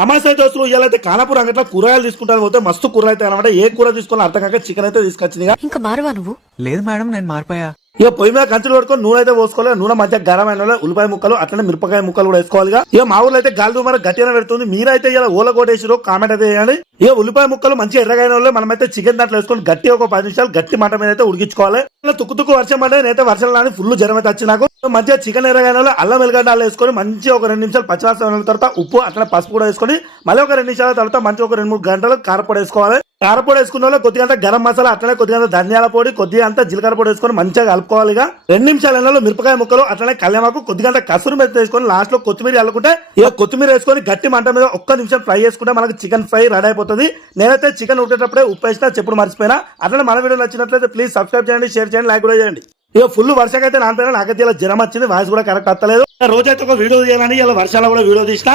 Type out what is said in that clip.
నమస్తే దోస్తులు, ఇవాళ అయితే ఖానాపూర్ అంగట్లో కూరగాయలు తీసుకుంటాను పోతే మస్తు కూరలు అయితే అనమాట. ఏ కూర తీసుకోవాలి అర్థం కాక చికెన్ అయితే తీసుకొచ్చింది. ఇంకా మారవా నువ్వు? లేదు మేడం, నేను మారిపోయా. ఇక పొయ్యి మీద కంచులు పట్టుకొని నూనె అయితే పోసుకోవాలి. నూనె మంచిగా గరం అయిన ఉల్లిపాయ ముక్కలు అట్లనే మిరపకాయ ముక్కలు కూడా వేసుకోవాలి. ఇక మా ఊర్లో అయితే గాలి మరి గట్టిగా పెడుతుంది. మీరైతే ఇలా ఓల కొట్టేసిరో కామెంట్ అయితే చేయండి. ఇక ఉల్లిపాయ ముక్కలు మంచిగా ఎర్రగైన వాళ్ళు మనమైతే చికెన్ దాంట్లో వేసుకొని గట్టి ఒక 10 నిమిషాలు గట్టి మంట మీద అయితే ఉడికించుకోవాలి. తుక్కు తుక్కు వర్షం పడే నేనైతే వర్షం లాని ఫుల్ జ్వరం అయితే వచ్చి నాకు మంచిగా చికెన్ ఎర్రగైన వాళ్ళు అల్లం వెల్లిగడ్డలు వేసుకొని మంచిగా ఒక 2 నిమిషాలు పచ్చివాసన తర్వాత ఉప్పు అట్లా పసుపు కూడా వేసుకొని మళ్ళీ ఒక 2 నిమిషాల తర్వాత మంచిగా ఒక 2-3 గంటలు కారపొడి వేసుకోవాలి. కారపొడి వేసుకున్న వాళ్ళు కొద్దిగా అంతా గరం మసాలా అట్లనే కొద్దిగా ధనియాల పొడి కొద్దిగా అంతా జీలకర్ర పొడి వేసుకొని మంచిగా కలుపుకోవాలి. 2 నిమిషాల ఎన్నలో మిరపకాయ ముక్కలు అట్లనే కళ్యామాకు కొద్దిగా అంతా కసూరి మెత్త వేసుకొని లాస్ట్ లో కొత్తిమీర అల్లుకుంటే ఇక కొత్తిమీర వేసుకొని గట్టి మంట మీద 1 నిమిషం ఫ్రై చేసుకుంటే మనకి చికెన్ ఫ్రై రెడీ అయిపోతుంది. నేనైతే చికెన్ ఉట్టేటప్పుడే ఉప్పు వేసినా చెప్పుడు మర్చిపోయినా. అట్లనే మన వీడియో నచ్చినట్లయితే ప్లీజ్ సబ్స్క్రైబ్ చేయండి, షేర్ చేయండి, లైక్ కూడా చేయండి. ఇక ఫుల్ వర్షకైతే నాకైతే ఇలా జ్వరం వచ్చింది, వాయిస్ కూడా కరెక్ట్ వస్తలేదు. రోజైతే ఒక వీడియో చేయాలని ఇలా వర్షాలు కూడా వీడియో తీసిన.